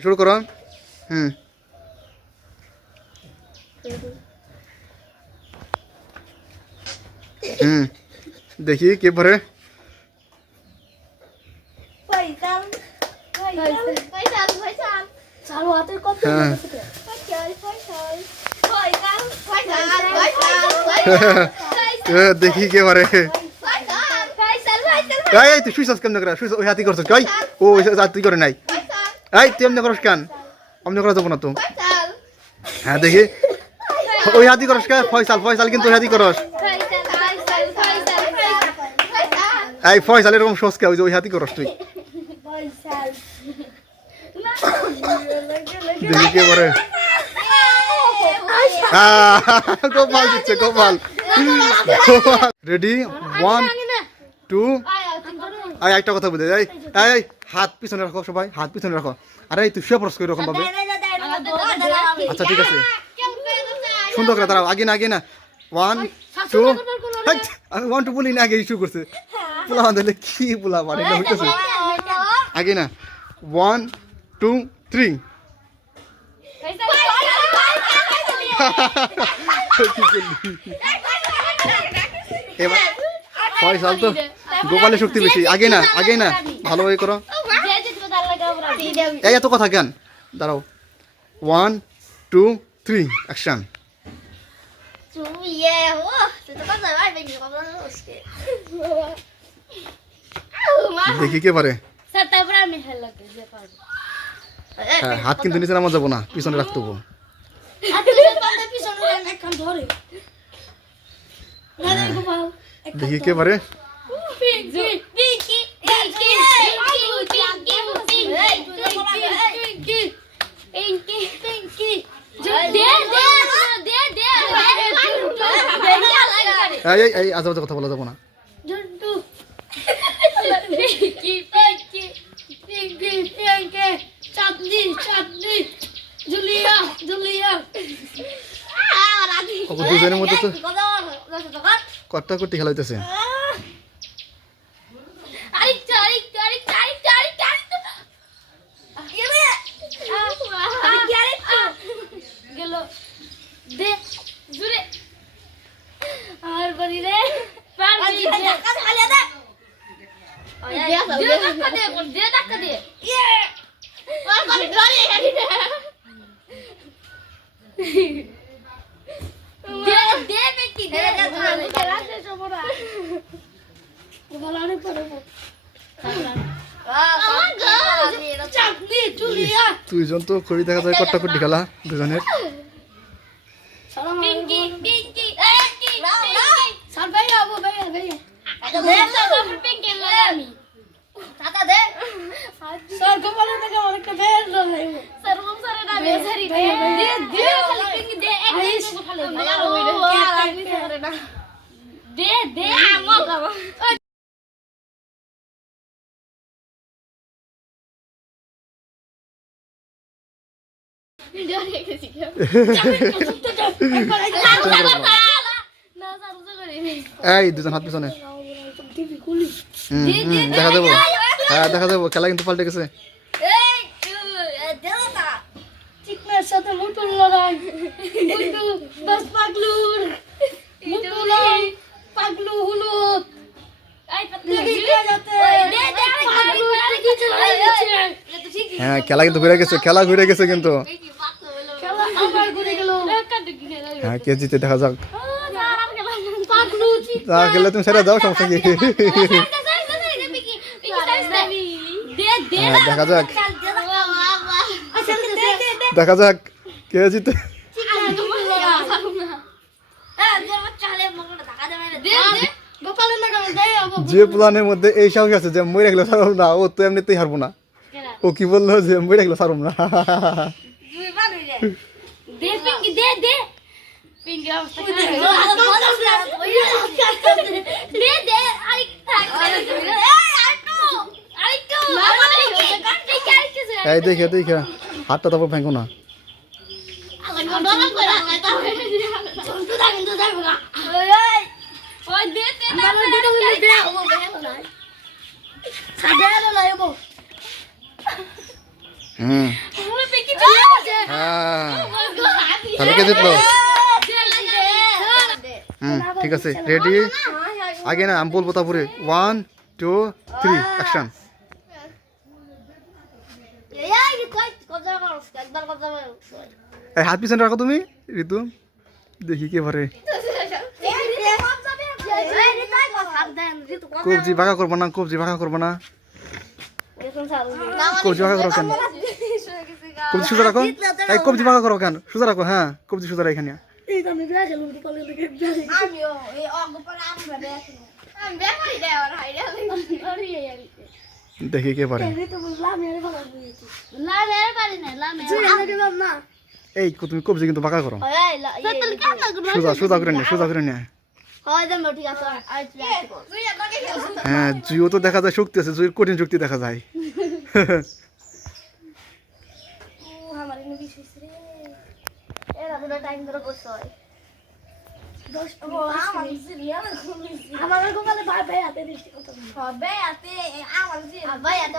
শুরু করো হুম হুম দেখি কে ভরে পয়সাল পয়সাল পয়সাল চালু হাতের কত হ্যাঁ পয়সাল পয়সাল পয়সাল পয়সাল পয়সাল এ, দেখি কে ভরে পয়সাল পয়সাল পয়সাল এই তুই করে করে এমনি করস কেন? অমনি করা যাব না তো। হ্যাঁ দেখি। ওই হাতি করস কে? ফয়সাল ফয়সাল কিন্তু ওই হাতি করস। এই ফয়সাল এরকম সোস কে? ওই হাতি করস তুই। দেখি কে আহ, গোপাল দিচ্ছে গোপাল রেডি ওয়ান টু আই একটা কথা বলে এই এই। হাত পিছনে রাখো সবাই হাত পিছনে রাখো। আরে এই তুই শুয়ে পড়স এরকম ভাবে? আচ্ছা ঠিক আছে। সুন্দর করে দাঁড়াও আগে না আগে না। ওয়ান টু আমি ওয়ান টু বলি না আগে ইস্যু করছে। পোলা বাঁধলে কি পোলা মানে এটা হইতেছে। আগে না। ওয়ান টু থ্রি এবার ছয় সাল তো গোপালের শক্তি বেশি। আগে না আগে না। ভালোভাবে করো। এই এত কথা কেন? দাঁড়াও। ওয়ান টু থ্রি অ্যাকশন দেখি কে পারে। হ্যাঁ হাত কিন্তু নিচে নামা যাব না পিছনে রাখতে হব। দেখি কে পারে। এই এই এই আজ কথা বলা যাব না। দুজনের মধ্যে তো করতে খেলা হইতেছে আরেকটা আরেকটা আরেকটা আরেকটা আরেকটা আরেকটা গেল দে জুরে আর বলি রে পারবি দে ধাক্কা ঢালে দে দে ধাক্কা দে দে ধাক্কা দে। আর বলি ধরে দে। দে বেটি পড়ব দুইজন তো খুবই দেখা যায় কট্টা করতে খেলা দুজনের আবু ভাই ভাই দে স্যার পিঙ্কি লাগে আমি টাকা দে স্যার গোপালের থেকে অনেকটা বের স্যার না ভাই দে দে খালি পিঙ্কি দে এক খালি দে দে এই দুজন হাত পিছনে দেখা যাব হ্যাঁ দেখা যাব খেলা কিন্তু পাল্টে গেছে সাথে মুটুর লড়াই মুটু বাস পাগলুর মুটুলাম পাগলু হলুদ হ্যাঁ খেলা কিন্তু ঘুরে গেছে খেলা ঘুরে গেছে কিন্তু খেলা আবার ঘুরে গেল হ্যাঁ কে জিতে দেখা যাক তা খেলে তুমি সেটা যাও সমস্যা কি হ্যাঁ দেখা যাক। দেখা যাক কে জিতে? যে প্লানের মধ্যে এই সাহস আছে যে মরে গেলে সারব না ও তো এমনিতেই হারবো না। ও কি বলল যে মরে গেলে সারব না? দে দে দে পিঙ্কি অবস্থা দে দে আরেকটা আরেকটু আরেকটু এই দেখে দেখে। হাতটা তারপর ভেঙো না। হুম। ঠিক আছে রেডি আগে না, আমি বলব তারপরে। ওয়ান টু থ্রি অ্যাকশন এই হাত পিছনে রাখো তুমি ঋতু। দেখি কে ভরে কবজি ভাগা করব না কবজি ভাগা করব না। কবজি ভাগা করো কেন? কবজি সোজা রাখো। এই কবজি ভাগা করো কেন? সোজা রাখো হ্যাঁ কবজি সোজা রাখো এখানে দেখি কে ভরে এই তুমি কবজি কিন্তু ভাগা করো। সোজা সোজা করে নিয়ে সোজা করে নিয়ে হ্যাঁ জুইও তো দেখা যায় শক্তি আছে জুইয়ের কঠিন শক্তি দেখা যায়। আমার গোপালে ভাই ভাই হাতে দিচ্ছি হবে হাতে আমার ভাই হাতে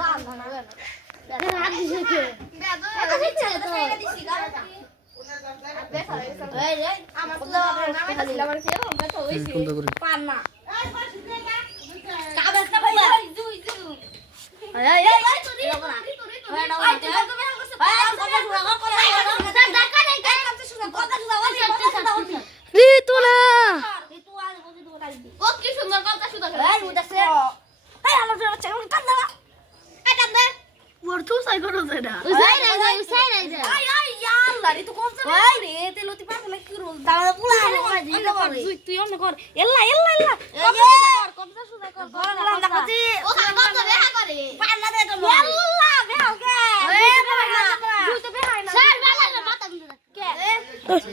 না আমার তুই অন্য কর এল্লা এল্লা এল্লা কবজা শুনে কর।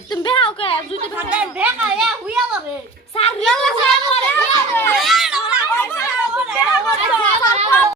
তুমি বেহাও কে